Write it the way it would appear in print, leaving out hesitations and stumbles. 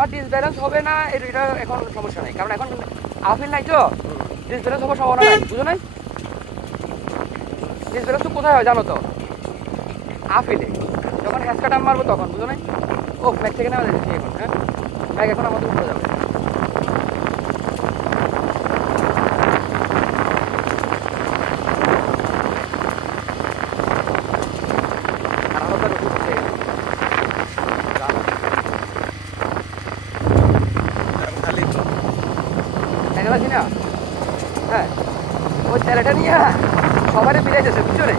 তোমার ডিসব্যালেন্স হবে না এটা এখন সমস্যা নাই, কারণ এখন আফিল নাই তো, ডিসব্যালেন্স হওয়ার সম্ভাবনা নাই, বুঝো নাই? ডিসব্যালেন্স তো কোথায় হয় জানো তো? আফিলে যখন হ্যাসকা টান মারবো তখন, বুঝো নাই? ও ব্যাগ থেকে নেওয়া যাচ্ছে এখন, হ্যাঁ ব্যাগ এখন আমাদের উপরে যাবে। আর আলাদা রকম হচ্ছে খালি তো দেখতে পাচ্ছি না। হ্যাঁ ওই ছেলেটা নিয়ে সবারই ফিরে গেছে, বুঝছো রে?